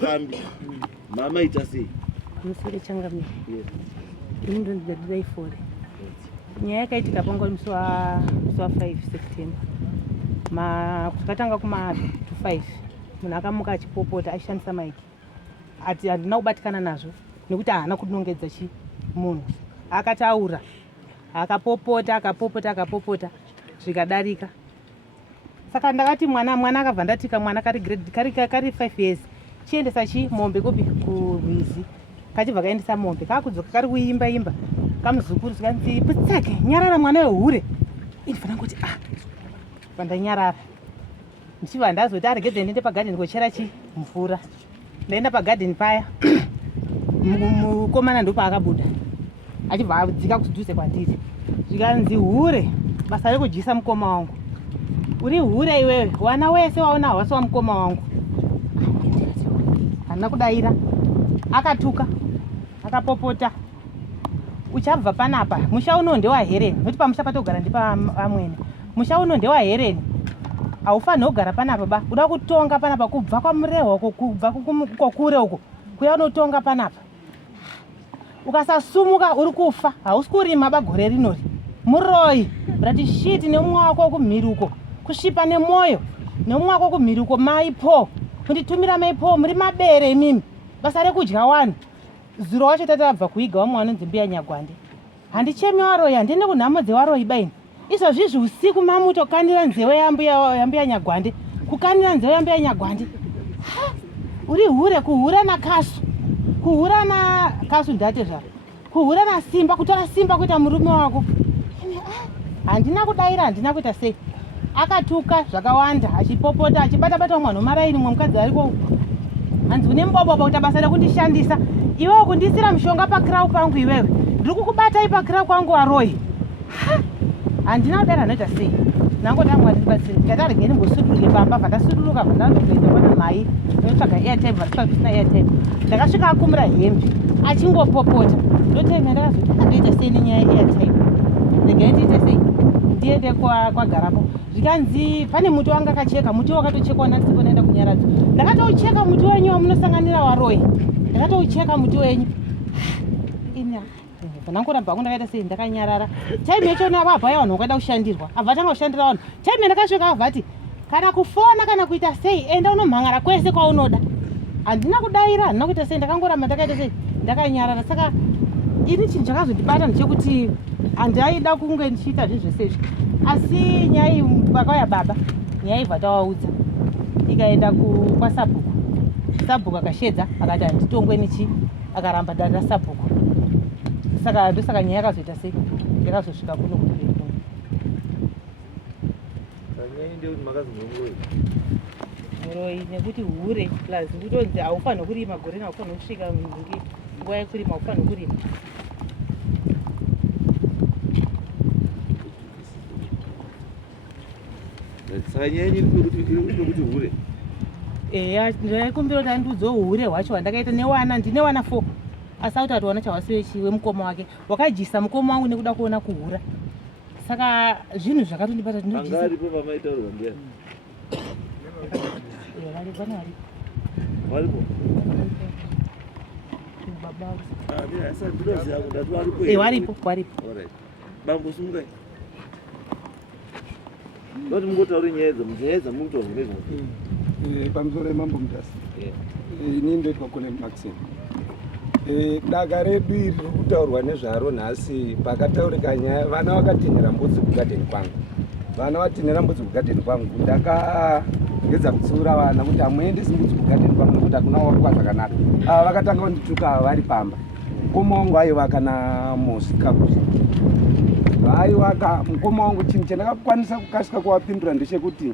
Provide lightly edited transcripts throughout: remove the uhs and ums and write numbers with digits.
Kambi. Mama itasei. Musore changamira. Ini ndonzidza ifore. Nyaya yakaitika pangu musi wa 5 September. Tukatanga kuma 5 munhu akamuka achipopota achishandisa maiki ati handina kubatikana nazvo nekuti haana kunongedza munhu akataura akapopota zvikadarika. Saka ndakati mwana akabva ndatika mwana kari 5 years chiendesa mombe kupi kurwizi kachibva kaendesa mombe kakudzoka kari kuimba kamuzukuru zikanzi pitsake nyarara mwana wehure indifana kuti pandanyarara ndichibva ndazoti aregedze ndiende pagadheni kochera mvura. Ndaenda pagadheni paya mukomana ndo paakabuda achibva adzika kudhuze kwandiri zvikanzi hure basa rekudyisa mukoma wangu. Uri hure iwewe, wana wese waona hawasi wamukoma wangu. Handina kudaira. Akatuka akapopota. Uchabva panapa musha uno ndewa Hereni noti pamusha patogara ndipa amweni. Musha uno ndewa Hereni haufaniri kugara panapa ba. Uda kutonga panapa kubva kwamurewa kubva kokure uko kuya unotonga panapa. Ukasasumuka uri kufa hausi kurima bagore rinori. Muroyi brati shiti nemumwe wako kumhiri uko kusvipa nemoyo nemumwe wako kumhiri uko maipo kunditumira maipo muri mabere imimi basa rekudya wani. Zuro wacho tati abva kuiga wamwe wanonzi mbuya Nyagwande. Handichemi Waroyi handiende kunhamo dzeWaroyi baini. Izvozvizvi usiku mamutokanira nzewe yambuya Nyagwande kukanira nzewe yambuya Nyagwande. Uri hure kuhura nakasu kuhura nakasu ndate zvaro kuhura nasimba kutora simba kuita murume wako. Handina kudaira handina kuita sei. Akatuka zvakawanda achipopota achibata mwana wamaraini mukadzi ariko hanzi une mbobobo kuti basa rekundishandisa iwewe kundisira mushonga pakirau pangu iwewe ndiri kukubata ipakirau kwangu Waroyi. Handina kudaira anoita sei nangota Mwari ndibatsire ndikati aregeni mbosudurire pamba vandasuduruka vandandokuenda kwana mai ndotsvaga airtime vandotsvaga kusina airtime ndakasvika akumura hembe achingopopota ndotaima ndakazoti andoita sei nenyaya yeairtime ndingaitiite sei ndiende kwagarapo zvikanzi pane muti wanga akacheka muti wakatochekwa nansipo naenda kunyaradza ndakatoucheka muti wenyu wamunosanganira Waroyi ndakatoucheka muti wenyu vanangoramba hangu ndakaita sei ndakanyarara. Time yachona vabhaya vanhu vakaenda kushandirwa abva tanga kushandira vanhu. Time ndakasvika avhati kana kufona kana kuita sei enda unomhangara kwese kwaunoda. Handina kudaira handina kuita sei ndakangoramba ndakaita sei ndakanyarara. Saka ini chinhu chakazondibata ndechekuti handaida kunge ndichiita zvezvesezvi asi nyaya pakauya baba nyaya ibva tawaudza ikaenda kwasabhuku akashedza akati handitongwe nechi akaramba dada sabhuku. Saka ndosaka nyaya yakazoita sei yakazosvika kuno kumberi kuno. Nyaya ndeuti makazongoroyi Muroyi nekuti hure plus kutonzi haufaniri kurima gore haufaniri kusvika nguva yekurima haufaniri kurima. Saka nyaya iri kuti hure. Eya ndaikumbira kuti andiudzewo hure hwacho hwandakaita newana ndine wana 4 asi auti ati wana chawasiwe wemukoma wake wakajisa mukoma wangu nekuda kuona kuhura. Saka zvinhu zvakatondibata ndinojisa. Angaripo pamaitaurwa ndiani? Varipo. Varipo. Bambo sumukai. Loti mungotaura nyaya dzamunotaura nezvazvo. Pamusoro pemambo Mutasi. Ini ndoitwa kune Maxim. Daka redu iri kutaurwa nezvaro nhasi pakataurika nyaya vana vakatinhira mbudzi kugadheni kwangu. Vana vatinhira mbudzi kugadheni kwangu ndakagedza kutsiura vana kuti hamuendesi mbudzi kugadheni kwangu nekuti hakuna wakwa zvakanaka. Ava vakatanga kundituka vari pamba. Mukoma wangu aiva kana mosika kuti aiwaka mukoma wangu chinhu chandakakwanisa kukasika kuvapindura ndechekuti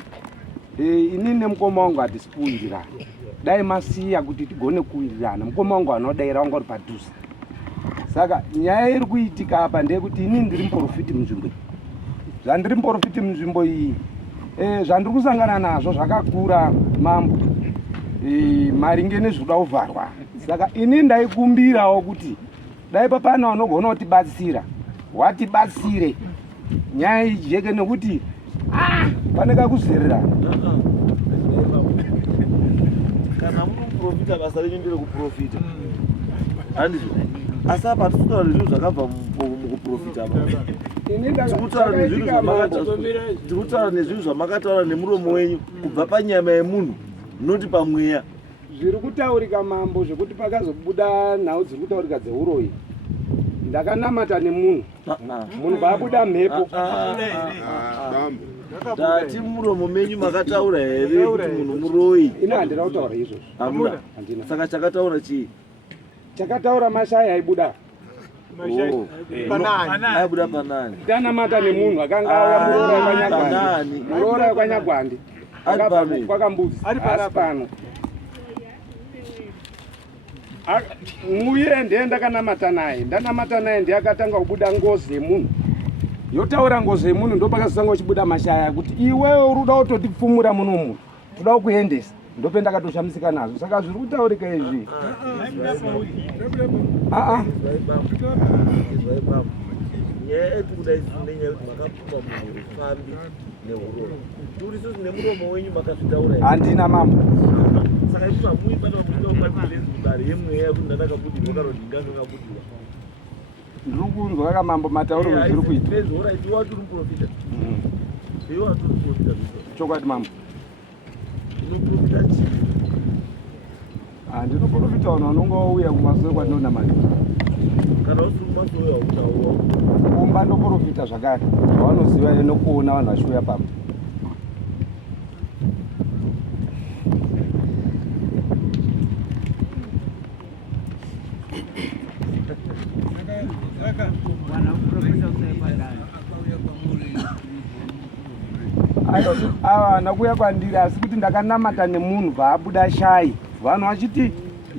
inini nemukoma wangu hatisi kuwirirana. Dai masiya kuti tigone kuwirirana mukoma wangu anodaira wanga uri padhuze. Saka nyaya iri kuitika apa ndeyekuti inini ndiri muprofiti munzvimbo iyi. Zvandiri muprofiti munzvimbo iyi zvandiri kusangana nazvo zvakakura mambo maringe nezvikuda kuvharwa. Saka inini ndaikumbirawo kuti dai papana vanogona kutibatsira watibatsire nyaya ijeke nekuti pane kakuzererana. Kana muri kuprofita basa renyu nderekuprofita handizvo asi apa tisitaura nezvinhu zvakabva mukuprofita tikutaura nezvinhu zvamakataura nemuromo wenyu kubva panyama yemunhu noti pamweya zviri kutaurika mambo zvekuti pakazobuda nhau dziri kutaurika dzeuroyi ndakanamata nemunhu munhu paabuda mhepo ndati muromo menyu makataura here kuti munhu muroyi ino handina kutaura izvozvo hamuna saka chakataura chii chakataura mashaya aibuda aibuda panani ndanamata nemunhu akanga auya muroora wekwanyagwandi kwakambudzi asi pano muye ndiye ndakanamata naye ndanamata naye ndiye akatanga kubuda ngozi yemunhu yotaura ngozi yemunhu ndopakazotanga uchibuda mashaya kuti iwewe uri kuda kutotipfumura munomu toda kukuendesa ndopendakatoshamisika nazvo saka zviri kutaurika izvi nyaya yetikuda isinenyaya kuti makapfuma munhu rufambi neuroro turisosi nemuromo wenyu makazvitaura handina mambo saka iti hamui pana mutomatirezi kudare yemweya yekuti ndandakabudirwa kana kuti ndingakakabudirwa ndiri kunzwa kamambo matauro zviri kuita iwa turi muprofita iwa turi muprofita chokwadi mambo unoprofita chii ndinoprofita vanhu vanonga wauya kumasoro kwandinonamata kana usiri kumasoro hautauwa kumba ndoprofita zvakare zvavanoziva nokuona vanhu vachiuya pamba ava nakuya kwandiri asi kuti ndakanamata nemunhu vaabuda shai vanhu vachiti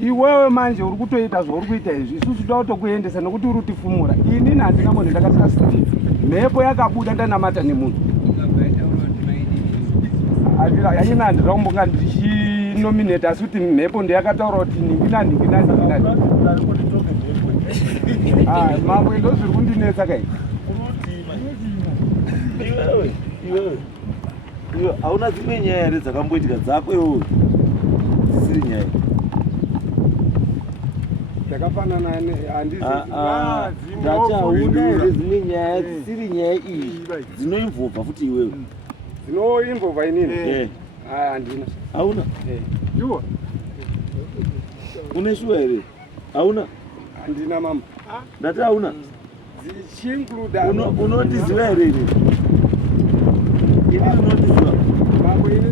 iwewe manje uri kutoita zvauri kuita izvi isusu toda kutokuendesa nokuti uri kutifumura inini handina munhu ndakasika steve mhepo yakabuda ndanamata nemunhu ina handira kumbonga ndichinominata asi kuti mhepo ndeyakataura kuti ninginaningina mambo ndo zviri kundinetsa kai iwe hauna dzimwe nyaya here dzakamboitika dzako iwoyo dzisiri nyaya dzakafanana ndati hauna here dzimwe nyaya dzisiri nyaya iyi dzinoimvobva futi iwewe dzinoimvobva inini handina hauna une shuwa here hauna handina mama ndati hauna dzichiincluda unotiziva here ini inini unotiziva mambo inini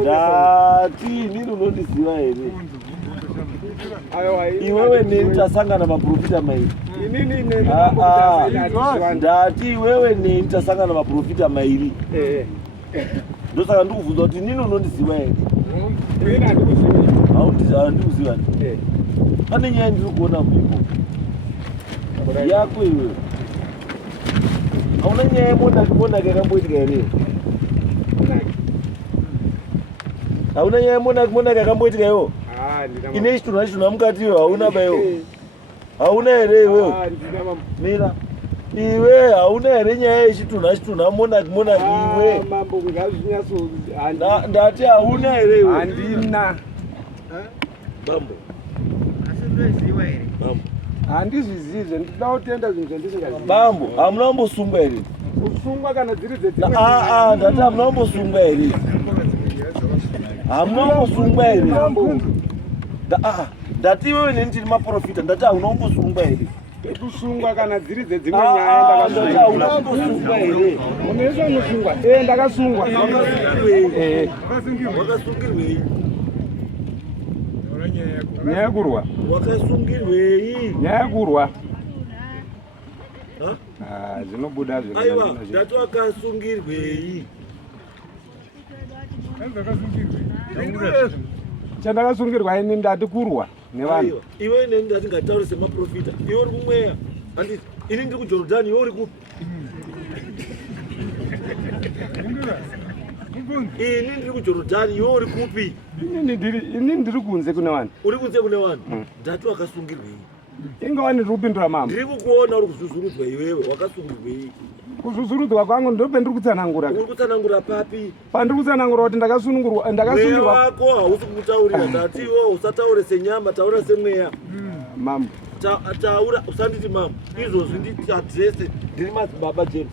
ndati inini unotiziva here iwewe neni tasangana maprofita mairi ndati iwewe neni tasangana maprofita mairi ndosaka ndikubvunza kuti nini unondiziva here handikuziva pane nyaya ndiri kuona mhipo yako iwewe hauna nyaya yemonaki yakamboitika here hauna nyaya yemonaki yakamboitika iwo ine chitunha mukati iwe hauna baiwo hauna here iwewe mira iwe hauna here nyaya yechitunha monaki iwe ndati hauna here iwe handina bambo handizvizizve ndinoda kutenda zvinhu zvandisingazivi bambo hamuna kumbosungwa here kusungwa kana dziri dzedzimwe ndati hamuna kumbosungwa here hamuna kumbosungwa here ndati iwewe neni tiri maprofita ndati hauna kumbosungwa here kusungwa kana dziri dzedzimwe nyaya ndati hauna kumbosungwa here unese unosungwa ndakasungwa wakasungirwei nyaya yekurwa wakasungirwei nyaya yekurwa zvinobuda aiwa ndati wakasungirwei chandakasungirwa ini ndati kurwa nevanhu iwe neni ndati ngataure semaprofita iwe uri kumweya handiti ini ndiri kujorodhani iwe uri kupi ini ndiri kujorodhani iwe uri kupi ini ndiri kunze kune vanhu uri kunze kune vanhu ndati wakasungirwei ingawani ndiri kupindura mama ndiri kukuona uri kuzvuzvurudzwa iwewe wakasungirwei Kuzuzurudzwa kwangu ndope ndiri kutsanangura. Uri kutsanangura papi? Pandiri kutsanangura kuti ndakasunungurwa. Mweya wako hausi kutaurira ndati iwe usataure senyama, taura semweya. Mambo. Taura usanditi mambo. Izvozvi nditi adrese ndiri madzibaba James.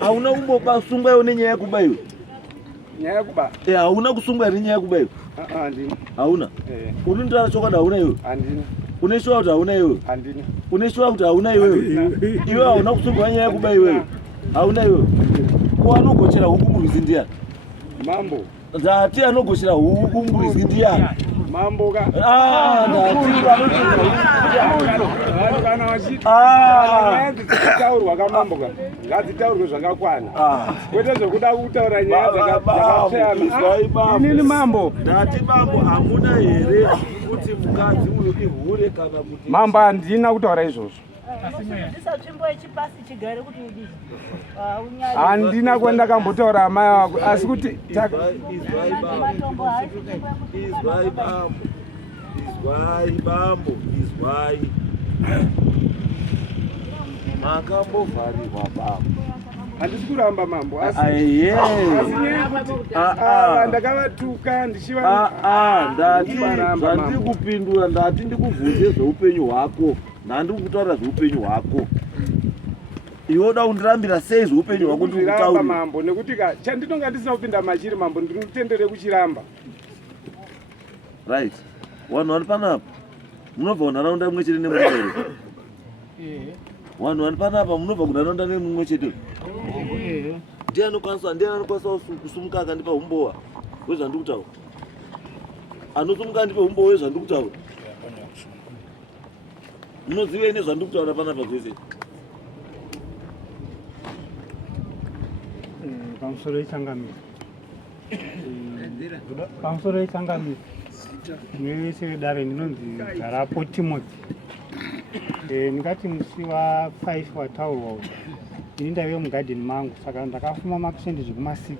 Hauna kumbosungwa iwe nenyaya yekuba iwe? Nyaya yekuba? Hauna kusungwa iri nyaya yekuba iwe? Handina. Hauna? Unonditaura chokwadi hauna iwe? Handina. Uneshuwa kuti hauna iwe? Handina. Uneshuwa kuti hauna iwe? Iwe hauna kusungwa nyaya yekuba iwe? Hauna iwe? Ko anogochera huku murwizi ndiani? Mambo. Ndati anogochera huku murwizi ndiani? Mambo ka. Ndati kana wachiti. Taurwa kamambo ka. Ngadzitaurwe zvakakwana. Kwete zvokuda kutaura nyaya dzakasiyana. Inini mambo. Ndati mambo hamuna here kuti mukadzi uyu ihure kana kuti mambo handina kutaura izvozvo. Handina kwenda kambotaura amai wako asi kuti izwai bambo, izwai. Makambovharirwa bambo. Handisi kuramba mambo asi ndakavatuka ndichiva ndati zvandiri kupindura ndati ndikubvunze zveupenyu hwako, ndandiri kutaura zveupenyu hwako. Iwe unoda kundirambira sei zveupenyu hwako ndiri kutaura mambo nekuti chandinonga ndisina kupinda machiri mambo ndiri kutendere kuchiramba. Right. Vanhu vari panapa munobva kunharaunda imwe chete nemuri here? Vanhu vari panapa munobva kunharaunda nemumwe chete? Ndiani anokwanisa kusumuka akandipa umbowa wezvandiri kutaura? Anosumuka andipe umbowa wezvandiri kutaura? Munoziva ine zvandiri kutaura panapa zvese? Pamusoro yechangamiro nevese dare ndinonzi Garapo Timothy. Ndingati musi wa5 wataurwa uyu ini ndaive mugadheni mangu, saka ndakafuma makushendi zvekuma6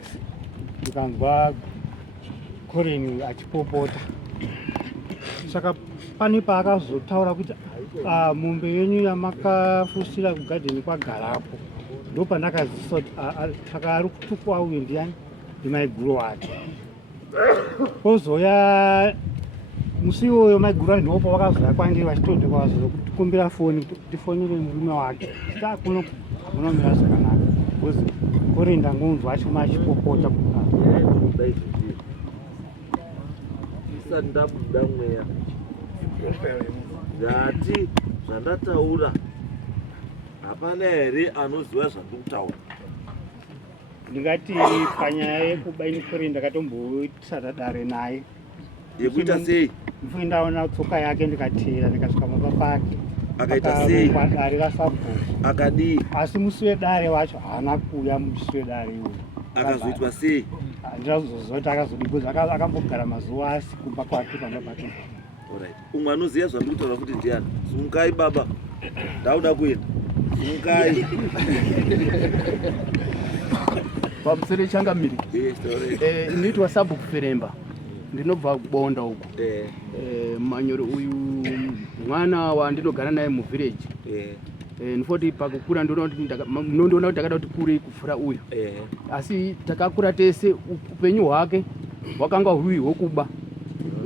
ndikanzwa Koreni achipopota. Saka pane paakazotaura kuti mombe yenyu yamakafusira kugadheni kwaGarapo ndo pandakazisa kuti saka ari kutukwa uyu ndiani? Ndimaiguru wake. Kozoya musi iwoyo maiguru ake ndopa vakazoya kwandiri vachitoti kwazokutikumbira foni kuti tifonere murume wake. Takuno munomira zvakanaka kozi Koreni ndangonzwa achipopota isati ndabuda mweya ndati zvandataura hapana here anoziva zvandiri kutaura? Ndingati panyaya yekuba ini Koreni ndakatombotsata dare naye. Yekuita sei? Mfui ndaona tsoka yake ndikatera ndikasvika mumba pake. Akaita sei? Dare rasabhuku. Akadii? Asi musi wedare wacho haana kuuya musi wedare iwoyo. Akazoitwa sei? Ndinozozoti akazodibudza akambogara mazuva asi kumba kwake pamba pake. Alright. Umwe anoziva zvandiri kutaura kuti ndiani? Sumukai baba. Ndauda kuenda. Sumukai. Pamusoro changamiri. Inoitwa Sabhuku Feremba. Ndinobva kubonda uko. Manyoro uyu mwana wandinogara naye muvillage. Nifoti pakukura ndoona kuti ndakada kuti kure kufura uyu. Asi takakura tese upenyu hwake hwakanga huri hwokuba.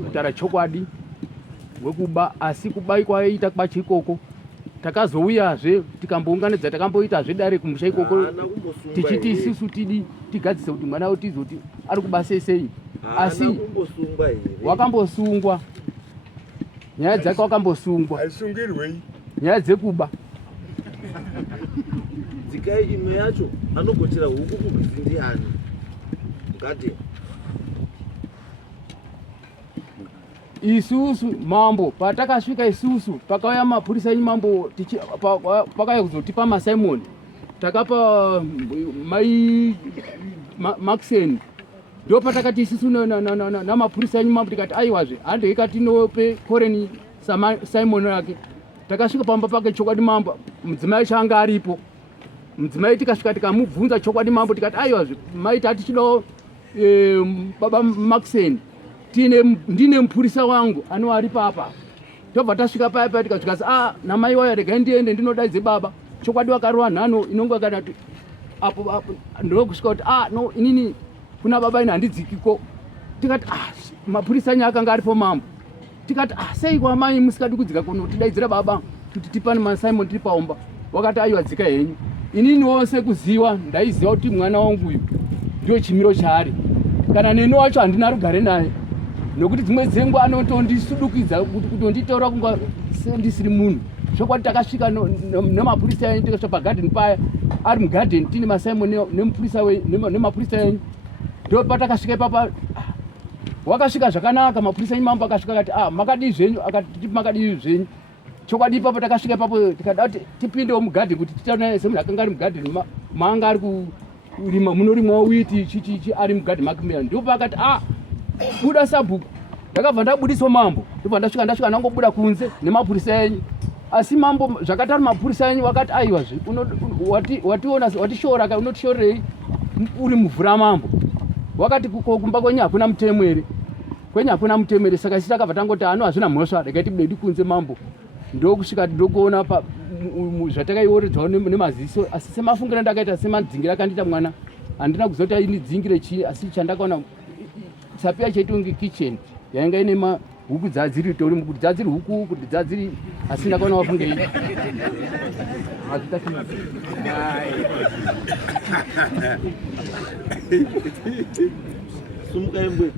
Kutaura chokwadi hwekuba, asi kubai kwaita kwachikoko. Takazouyazve tikambounganidza takamboitazve dare kumusha ikoko tichiti isusu tidi tigadzise kuti mwana utizoti ari kuba sei. Asi wakambosungwa, nyaya dzake wakambosungwa. Aisungirwei? Nyaya dzekuba. Dzikai imwe yacho anogochera huku kurwizi ndiani? Ngati isusu mambo patakasvika isusu pakauya mapurisa enyu mambo pakauya kuzotipa maSimon takapa mai Maxen ndo patakati isusu namapurisa enyu mambo tikati aiwazve hande ikatinope Koreni Simon yake. Takasvika pamba pake chokwadi mambo mudzimai changa aripo. Mudzimai tikasvika tikamubvunza chokwadi mambo tikati aiwazve mai tatichidawo baba Maxen ndine mupurisa wangu ari papa. Tobva tasvika paya tikasvika namai wayo regai ndiende ndinodaidze baba. Chokwadi wakarowa nhano inonge kana kuti apo ndokusvika kuti no inini kuna baba ina handidzikiko. Tikati mapurisa anya akanga aripo mambo. Tikati sei kwa mai musikadi kudzika kuno tidaidzira baba kuti tipane maSimon tiri paomba. Wakati aiwa dzika henyu. Inini wose kuziva ndaiziva kuti mwana wangu uyu ndio chimiro chaari. Kana neni wacho handina rugare naye. Nokuti dzimwe dzenguva anotondisudukidza kutonditora kunga ndisiri munhu. Chokwadi takasvika nemapurisa enyu tikasvika pagadheni paya ari mugadheni tine maSimon nemapurisa enyu. Ndo patakasvika ipapa wakasvika zvakanaka mapurisa enyu mambo akasvika akati makadii zvenyu akati makadii zvenyu. Chokwadi ipapo takasvika ipapo tikada kuti tipindewo mugadheni kuti titaone semunhu akanga ari mugadheni maanga ari kurima munorimwawo witi chichi ari mugadheni make meya. Ndipo pakati buda sabhuku. Ndakabva ndabudiswa mambo. Ndibva ndasvika ndangobuda kunze nemapurisa enyu. Asi mambo zvakati ari mapurisa enyu wakati aiwa wationa watishora unotishorei uri muvhura mambo. Wakati kumba kwenyu hakuna mutemo ere? Kwenyu hakuna mutemo ere? Saka takabva tangoti hazvina mhosva regai tibudei kunze mambo. Ndokusvika ndokuona zvatakaioredzwawo nemaziso. Asi semafungira ndakaita semadzingira akandiita mwana handina kuziva kuti indidzingire chii. Asi chandakaona sapia chaitonge kitchen yainga ine mahuku dzadziri tori kuti dzadziri huku kuti dzadziri asi ndakaona wafungei sumuka imbwe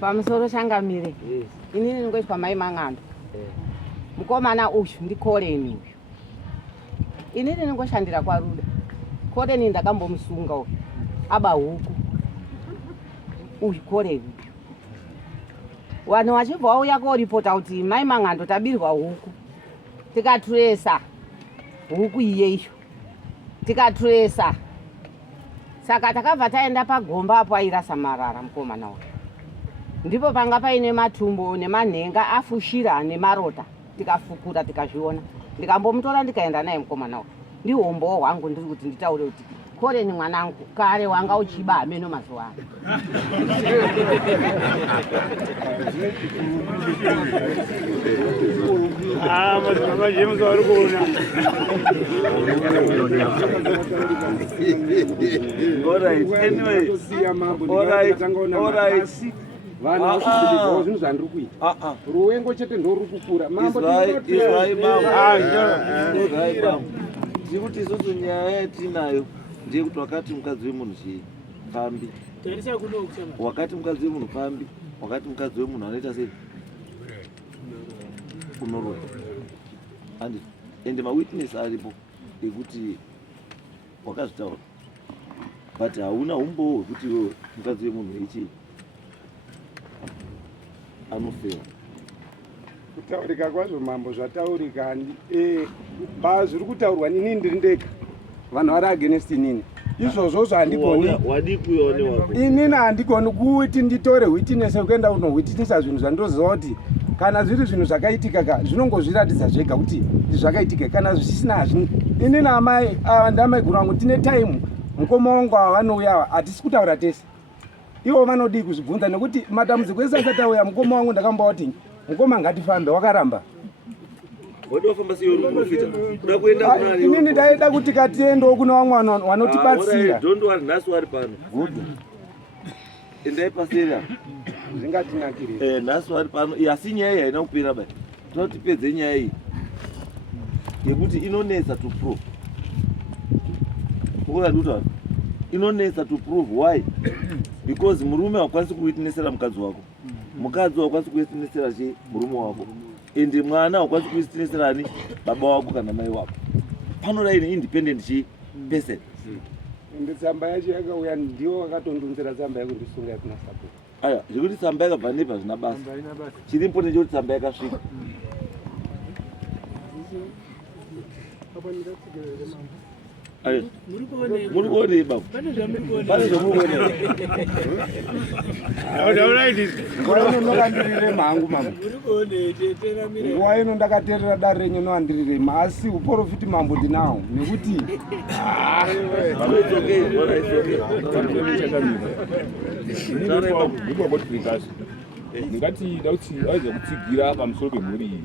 pamusoro Changamire inini ndingoitwa mai Mang'ando. Mukomana uyu ndikoreni uyu. Inini ndingoshandira kwaRuda. Koreni ndakambomusunga uyu aba huku uyu koreni. Vanhu vachibva vauya koripota kuti mai Mang'ando tabirwa huku. Tikaturesa huku iyeyo tikaturesa. Saka takabva taenda pagomba apo airasa marara mukomana uyu. Ndipo panga paine matumbo nemanhenga afushira nemarota. Tikafukura tikazviona. Ndikambomutora ndikaenda naye mukomana uyu. Ndihombowo hwangu ndiri kuti nditaure kuti koreni mwanangu kare wanga uchiba hameno mazuva ano. Vanhu vasvibidzawo zvinhu zvandiri kuita ruwengo chete ndoruri kukura mambo ndikuti isoso nyaya yatinayo ndeyekuti wakati mukadzi wemunhu chifambi wakati mukadzi wemunhu fambi wakati mukadzi wemunhu anoita sei unoroya ende mawitness aripo ekuti wakazvitaura but hauna umbowo hwekuti iwewe mukadzi wemunhu ichii anofera kutaurika kwazvo mambo zvataurika zviri kutaurwa nini ndiri ndega vanhu vari against inini izvozvo zvandigoni inini handigoni kuti nditore witness kuenda kunohwitinisa zvinhu zvandinoziva kuti kana zviri zvinhu zvakaitika zvinongozviratidza zvega kuti zvakaitika kana zvisina hazvini inini amai ndamai guru vangu tine time mukoma wangu avanouya hatisi kutaura tese ivo vanodii kuzvibvunza nekuti matambudziko ese asati auya mukoma wangu ndakamboti mukoma ngatifambe wakaramba inini ndaida kuti katiendewo kuna vamwe vanotibatsira nhasi wari pano endai pasera zvingatinakire nhasi wari pano asi nyaya iyi haina kupera bai toda tipedze nyaya iyi yekuti inonetsa to prove ukadutaura inonetsa to prove why because murume wakwanisi kuwitnesera mukadzi wako mukadzi wakwanisi kuwitnesera che murume wako ende mwana wakwanisi kuwitnesserani baba wako kana mai wako panoda ine independent chi person ende tsamba yacho yakauya ndiwo wakatondunzira tsamba yako ndisunga yakuna support aya zvekuti tsamba yakabva nepa zvina basa chiri important chekuti tsamba yakasvika muri kuone baba pane zvamuri kuone nokandirire mhangu mama nguva ino ndakateerera dare renyu noandirire asi uprofiti mambo ndinawo nekuti ndingati dauti aiza kutsigira pamusoro pemhuri iyi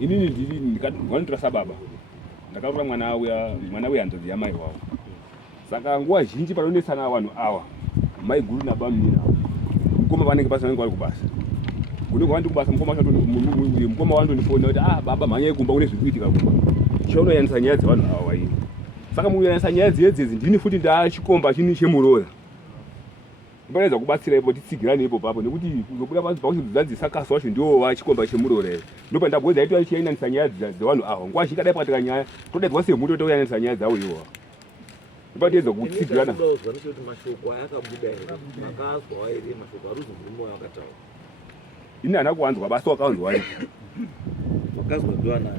inini ndiri ndikanotorasa baba ndakarora mwana uya hanzvadzi yamai wavo saka nguva zhinji panonesana vanhu ava mai guru nabamira mukoma vanenge basa vanenge vari kubasa kunenge vandi kubasa mukoma wandonifona kuti baba mhanya yekumba kune zviri kuitika kumba chaunoyanisa nyaya dzevanhu ava waini saka muyanisa nyaya dzedzedzi ndini futi ndachikomba chini chemurora mbanedza kubatsira ipo titsigirane ipo papo nekuti kuzobuda panzi pakuzodzadzisa kaso wacho ndiwo wachikomba chemurora ndopa ndabwedza ito achiyananisa nyaya dzevanhu ava nguva zhinji kadai pakatika nyaya todaidzwa semuto toyananisa nyaya dzavo iwowa ndopa tiedza kutsigirana ini hana kuwanzwa basi wakawanzwa ai wakazwa ndiwana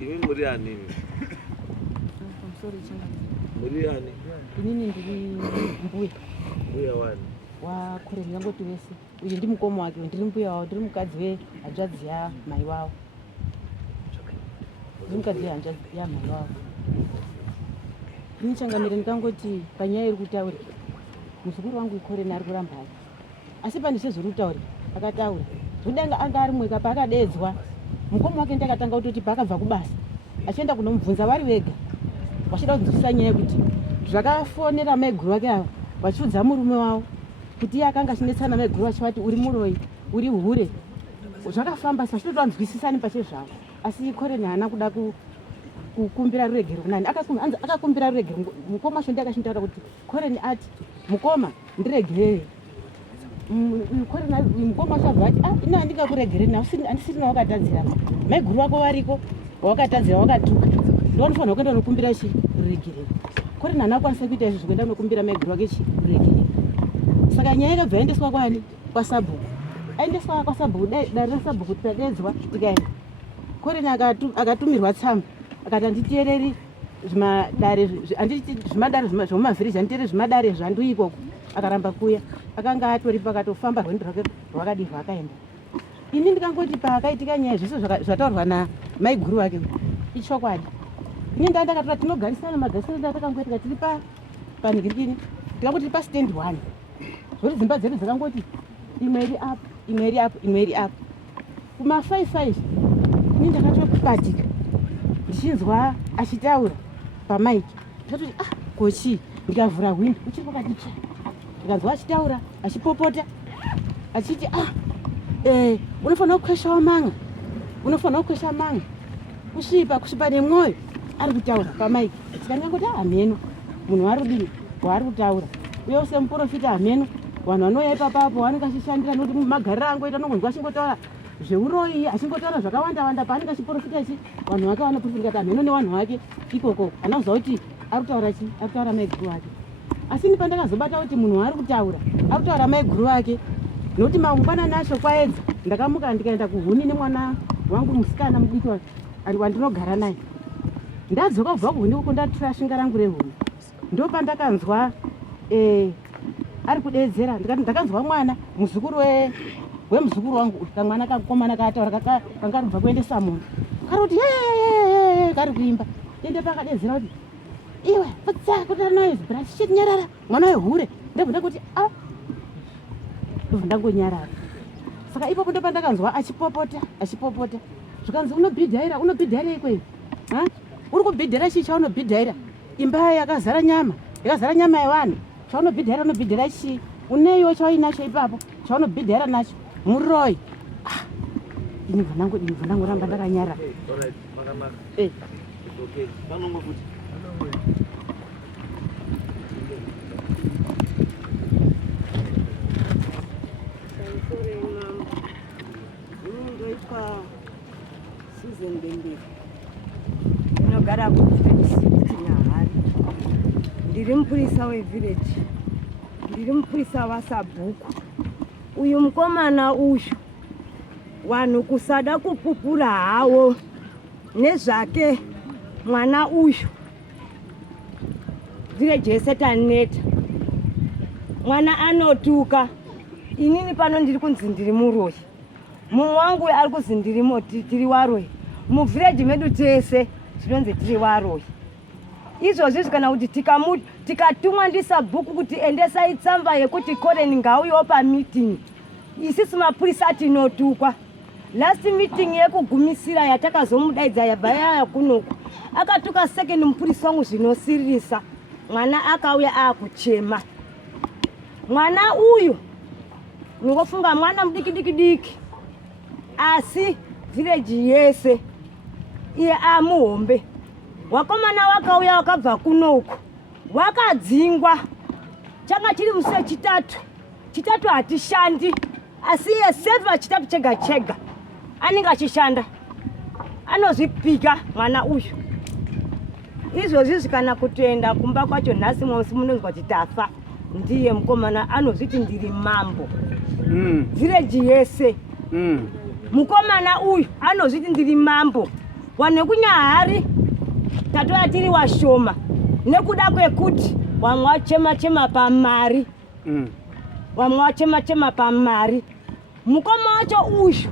Ini muri ani? Muri ani? Inini ndiri mbuya. Mbuya wani? Wakure ndingangoti wese. Uyu ndi mukoma wake, ndiri mbuya wawo, ndiri mukadzi wehanzvadzi yamai wavo. Ndiri mukadzi wehanzvadzi yamai wavo. Ini changamire ndingangoti panyaya iri kutaura. Muzukuru wangu Ikoreni ari kuramba hake. Asi pane zvezviri kutaura, akataura. Zvodanga anga ari mwega paakadedzwa. Mukoma wake ndakatanga kutoti paakabva kubasa achienda kunomubvunza vari vega vachida kunzwisisa nyaya kuti zvakafonera mai guru vake ava vachiudza murume wavo kuti iye akanga achinetsana mai guru vachivati uri muroi uri hure zvakafamba vachitotanzwisisani pache zvavo asi Ikoreni haana kuda kukumbira ruregero kunani akakumbira ruregero mukoma wacho ndiye akachintaura kuti Ikoreni ati mukoma ndiregerere mukoma wacho abva ati ino handingakuregereni handisirina wakatadzira mai guru wako variko wakatadzira wakatuka ndowanofanira kuenda nokumbira chiruregerero Ikoreni hana akwanisa kuita izvi zvekuenda nokumbira mai guru wake chiruregerero saka nyaya ikabva yaendeswa kwani kwasabhuku aendeswa kwasabhuku dare rasabhuku tikadedzwa tikaenda Ikoreni akatumirwa tsamba akati handiteereri zvimadare zvomumavhiriji handiteereri zvimadare zvandu ikoko akaramba kuya akanga atori pakatofamba rwendo rwake rwakadi rwakaenda ini ndikangoti paakaitika nyaya zvese zvataurwa namai guru wake ichokwadi ini ndandakatora tinogarisana magarisano ndatakangoitika tiri panhikirikini tikangoti tiri pastand 1 zvoti dzimba dzedu dzakangoti imwe iri apo imwe iri apo imwe iri apo kuma5 ini ndakatopatika ndichinzwa achitaura pamaiki ndikatoti kochi ndikavhura hwindo uchiri pakati tsva ndikanzwa achitaura achipopota achiti unofanira kukweshawo manga unofanira kukwesha manga kusvipa nemwoyo ari kutaura pamaiki tikandingangoti hameno munhu warudini waari kutaura uye semuprofita hameno vanhu vanouya ipapapo vanenge achishandira nokuti mumagariro angoita nongonzwa achingotaura zveuroyi achingotaura zvakawanda paanenge achiprofita chi vanhu vake vanoprofita kati hameno nevanhu vake ikoko hana kuziva kuti ari kutaura chi ari kutaura mai guru vake asi ni pandakazobata kuti munhu ari kutaura mai guru vake nokuti mangwanani acho kwaedza ndakamuka ndikaenda kuhuni nemwana wangu musikana mudiki wandinogara naye ndadzoka kubva kuhuni uko ndatora shinga rangu rehuni ndo pandakanzwa ari kudedzera ndakanzwa mwana muzukuru wemuzukuru wangu kamwana kakomana kataura kangari kubva kuendesa munhu kari kuti kari kuimba ende pakadedzera kuti iwe putsa kuti noise brachitnyarara mwana wehure ndabva ndakuti ndobva ndangonyarara saka ipapo ndo pandakanzwa achipopota zvikanzi unobhidhaira ikweyo uri kubhidhaira chii chaunobhidhaira imba yakazara nyama yevanhu chaunobhidhaira unobhidhaira chii uneiwo chainacho ipapo chaunobhidhaira nacho muroi ini vanangoramba ndakanyarara Susan Bembele ndinogara kudistrict Nyahari ndiri mupurisa wevillage ndiri mupurisa wasabhuku uyu mukomana uyu wanhu kusada kupupura hawo nezvake mwana uyu village yesetaneta mwana anotuka. Inini pano ndiri kunzi ndiri muroyi, mumwe wangu ari kuzi tiri waroyi, muvillage medu tese tinonzi tiri waroyi. Izvozvi kana kuti tikatumwa ndisabhuku kuti endesai tsamba yekuti Colin ngauyewo pameeting, isisi mapurisa tinotukwa. Last meeting yekugumisira yatakazomudaidza yabva yaya kunoku, akatuka second mupurisa wangu zvinosiririsa. Mwana akauya akuchema. Mwana uyu ngofunga mwana mudiki asi village yese iye amuhombe. Wakomana wakauya wakabva kunoku wakadzingwa, changa chiri muse chitatu hatishandi, asi iye seva chitatu chega anenge achishanda, anozvipika mwana uyu. Izvozvi kana kutoenda kumba kwacho nhasi mwasi munonzwa kuti tafa, ndiye mukomana anozviti ndiri mambo village yese. Mukomana uyu anozviti ndiri mambo. Wanhu kunyahari tatoya tiri washoma nekuda kwekuti wamwe wachema pamari, wamwe wachema pamari. Mukoma wacho uyu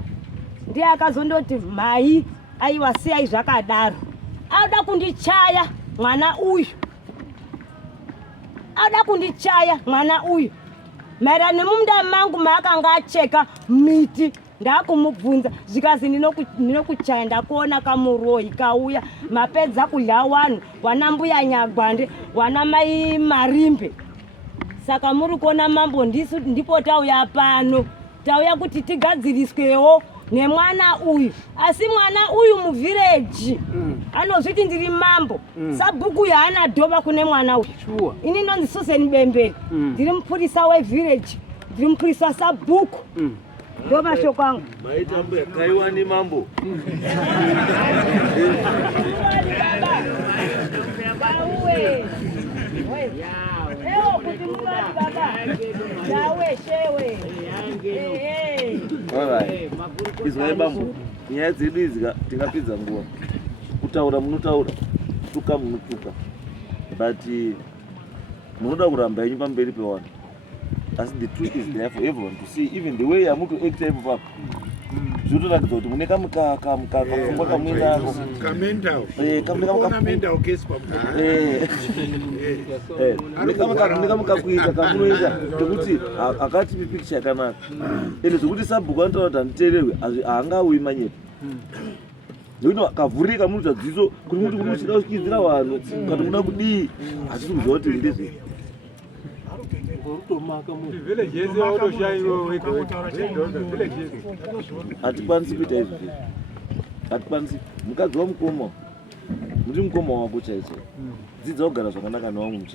ndiye akazondoti mai aiwa siyai zvakadaro, ada kundichaya mwana uyu, ada kundichaya mwana uyu. Maererano nemumunda mangu maakanga acheka miti, ndakumubvunza zvikazi ndinokuchaya, ndakuona kamuroyi kauya mapedza kudya wanhu, wana mbuya Nyagwande, wana mai Marimbe. Saka muri kuona mambo ndisu ndipo tauya pano, tauya kuti tigadziriswewo nemwana uyu. Asi mwana uyu muvillage anozviti ndiri mambo. Sabhuku yaana dhova kune mwana uyu. Ini ndonzi Susan Bemberi, ndiri mupurisa wevillage, ndiri mupurisa sabhuku. Ndo mashoko angu. Maita mbe kaiwa ni mambo. Bawe. Leo kuti mungani baba. Yawe shewe. Alright. Izwe bambo. Nyaya dzedu idzi tingapedza nguva. Kutaura munotaura, tuka munotuka. But munoda kuramba yenyu pamberi pevanhu. As the truth is there for everyone to see, even the way I'm going to act up. Zvotoratidza kuti mune kamukaka kamwinako nekamukakuita kamunoita kekuti akatipi picture yakanaka ende zvokuti sabhuku anotaura kuti handiteererwe haangauyi manyepo nekuti kavhurika munoita dziso kuti muti muchida kusvikidzira vanhu kana muda kudii hatisi kuziva kuti ndezvei. Hatikwanisi kuita izvi, hatikwanisi. Mukadzi wamukoma, muri mukoma wako chaicho, dzidza kugara zvakanaka nevanhu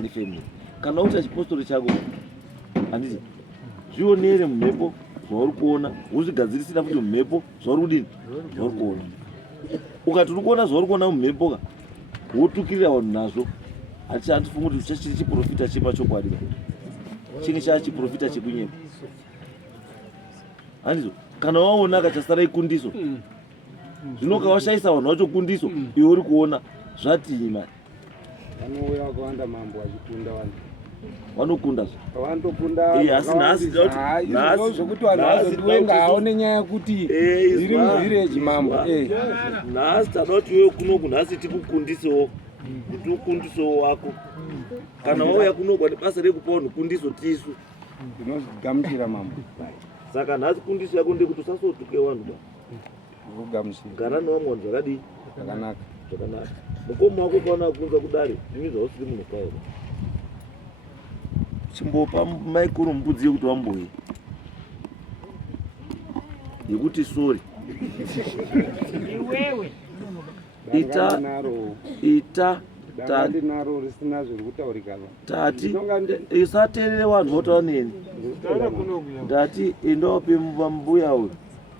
nefamily. Kana uita chipostori chako, handiti zvionere mumhepo zvauri kuona, uzvigadzirisira futi mumhepo zvauri kudini, zvauri kuona. Ukati uri kuona zvauri kuona mumhepo, wotukirira vanhu nazvo, hatifunga kuti chachiri chiprofita chepachokwadi, chini chachiprofita chekunyepa. Handizvo, kana waona kachasara ikundiso, zvino kawashaisa vanhu vacho kundiso, iwe uri kuona zvatii mari. Vanouya vakawanda mambo vachikunda vanhu. Vanokunda zvo. Vanotokunda. Asi nhasi zvokuti vanhu vazotiwenga haone nyaya yekuti iri muvillage mambo. Nhasi tada kuti iwe kunoku nhasi tikukundisewo. Kuti ukundisewo wako. Kana wauya kunogwa nebasa rekupa vanhu kundiso tisu. Ndinogamuchira mambo. Saka nhasi kundiso yako ndekuti usasotuke vanhu ba. Ndinogamuchira. Gara nevamwe vanhu zvakadii? Zvakanaka. Zvakanaka. Mukoma wako kaona kunza kudare, imi zvausiri munhu kwayo. Chimbopa maikuru mbudzi yekuti wamboye. Yekuti sorry. Iwewe. Ita tati naro risina zviri kutaurika tati isateerere vanhu votaura neni ndati endawape mbuya uyu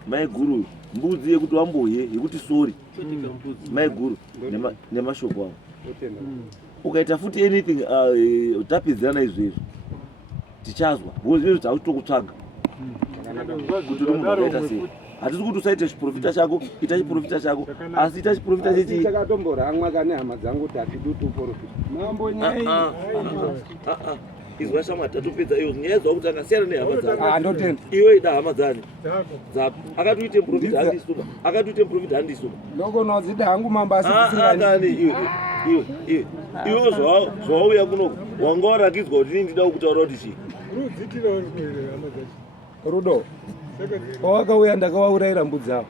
maiguru uyu mbudzi yekuti wamboye yekuti sori maiguru nemashoko avo ukaita futi anything tapedzerana izvezvo tichazwa because takutokutsvaga kuti munhu akaita sei. Hatisi kuti usaite chiprofita chako, ita chiprofita chako, asi ita chiprofita chechi. Takatomboramwa kana hama dzangu kuti hatiduti uprofita. Mambo nyai. Izwa shama tatopedza iyo nyaya dzwa kuti akasiyana nehama dzako. Ndotenda. Iwe ida hama dzani dzako. Akatuite profita handisuba. Akatuite profita handisuba. Ndoko nodzida hangu mambo asi kusingani iwe zvauya kunoko wanga warakidzwa kuti ndida kukutaura kuti chii. Rudo. Wakauya ndakawaurayira mbudzi avo.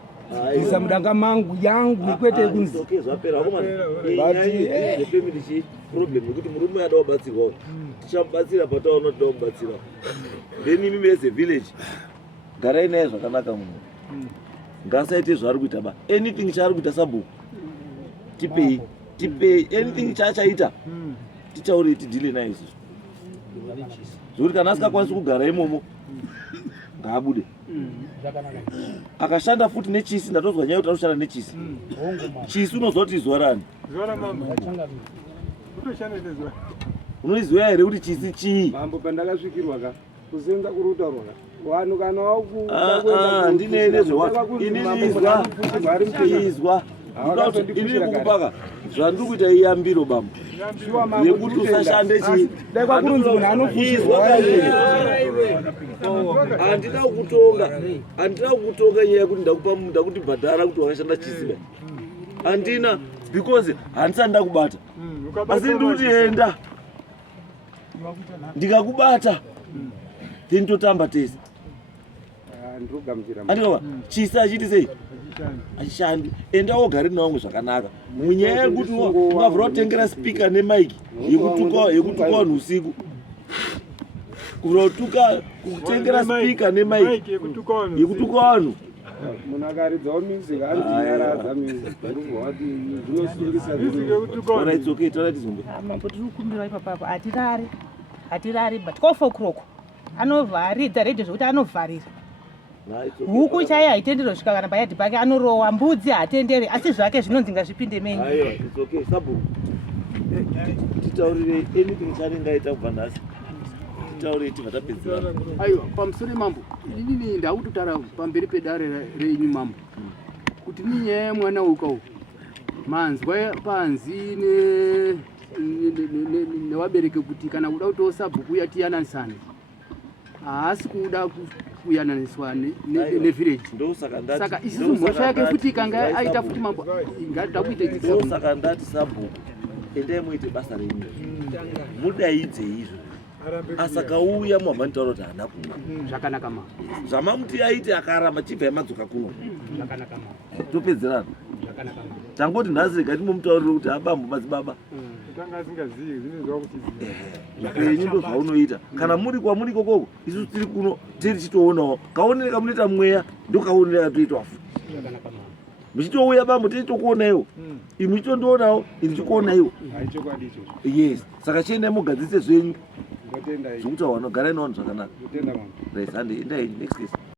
Isa mudanga mangu yangu ikwete kunzi. Okay, zvapera komana. The family chi problem kuti murume ada kubatsirwa. Tichamubatsira pataona toda kumubatsira. Then imi as a village garai naye zvakanaka munhu. Ngasaite zvaari kuita ba. Anything chaari kuita sabhuku. Tipei anything chachaita. Tichauri tidile naye izvo. Zvokuti kana asingakwanisi kugara imomo ngaabude. Akashanda futi nechisi ndatozwa nyaya kuti anoshanda nechisi. Chisi unozwa kuti izwa rani? Unoiziva here kuti chisi chii? Mambo pandakasvikirwa ka kusenza kurutaurwa ka vanhu kana waku ndine nezveizwa inini kukupaka zvandiri kuita iyambiro bambo yekuti usashande chii. Handina kukutonga nyaya yekuti ndakuti bhadhara kuti wakashanda chisi. Handina because handisati ndakubata asi ndiri kuti enda ndikakubata then totamba tese. Andikava chisi achiti sei achishandi. Enda wogare nawamwe zvakanaka munyaya yekuti wavhura kutengera speaker nemaiki yekutuka vanhu usiku. Kuvhura kutengera speaker nemaiki yekutuka vanhu. Munhu akaridzawo music andiyaradza music kuti zvinosungisa It's okay, taratizombe. Mambo tiri kukumbira ipapo hatirari but 12 o'clock anovharidza redhi zvokuti anovharira. Huku chaiye haitenderi kusvika kana payadhi pake anorowa. Mbudzi hatenderi asi zvake zvinonzi ngazvipinde menyu. Aiwa, it's okay. Sabu titaurire anything chanenge aita kubva nhasi. Titaurire tibva tapedzera. Aiwa, pamusoro mambo inini ndakutotaura pamberi pedare renyu mambo kuti ninyaya yemwana ukawo manzwa panzi newabereke kuti kana kuda kutowo sabhuku yatiyananisane haasi kuda kuyananiswa nevillage. Saka isisu mhosva yake futi ikanga aita futi mambo ingada kuita ndo saka ndati sabhuku endai muite basa renyu mudaidze izvo asakauya mwabva nitaura kuti haana kumwa. Zvakanaka mambo. Zvamamuti aite akaramba chibva yamadzoka kuno. Zvakanaka mambo. Topedzerana. Zvakanaka mambo. Tangoti nhasi rega timomutaurire kuti abambo madzibaba. Tanga asingazivi zvinezva kuti upenyu ndo zvaunoita. Kana muri kwamuri kokoko isusu tiri kuno tiri chitoonawo kaoneka munoita mweya ndokaoneka toitwa futi. Zvakanaka mambo. Muchitouya bambo tichitokuonaiwo imi muchitondoonawo ini chikuonaiwo. haichokwadi icho. Yes, saka chiendai mugadzise zvenyu Ngotenda zvokuti vanhu garai navanhu zvakanaka. Ngotenda mambo. Right, and next case.